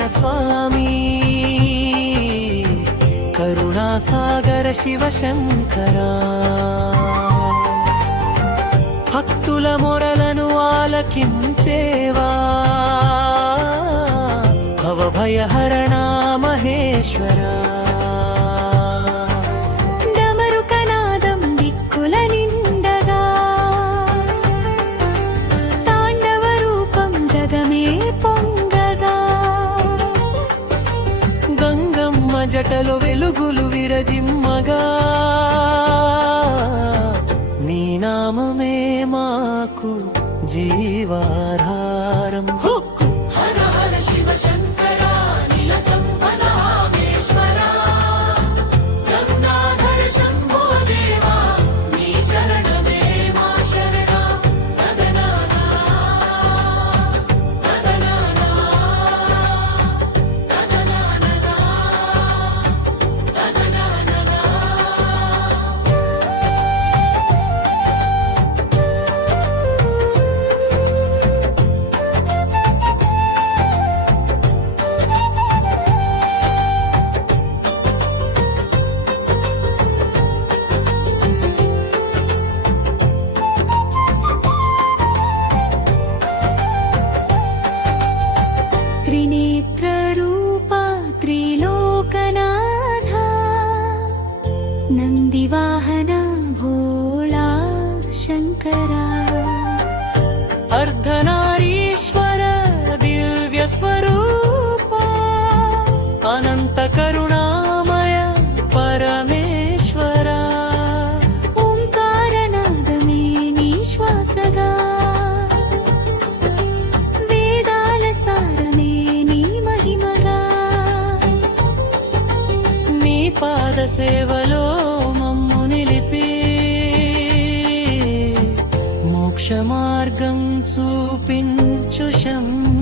వెలసిన స్వామి కరుణాసాగర శివ శంకరా భక్తుల మొరలను ఆలకించేవా భవభయహరణ మహేశ్వరా డమరుకనాదం దిక్కుల నిండగా తాండవ రూపం జగమే పొంగగా గంగమ్మ జటలు వెలుగులు విరజిమ్మగా నీ నామమే మాకు జీవాధారం హర హర శివ శంకర నీలకంఠ మహేశ్వర గంగాధర శంభో దేవా నీ చరణమే మా శరణ గగనానా గగనానా గగనానా గగనానా త్రినేత్రరూప త్రిలోకనాథ నందివాహన భోళా శంకరా అర్ధనారీశ్వర దివ్య స్వరూప అనంత కరుణామయ పరమేశ్వర ఓంకారనాదమే నీ శ్వాసగా వేదాల సారమే నీ మహిమగా నీ పాద సేవలో మమ్ము నిలిపి మోక్ష మార్గం చూపించు శంభో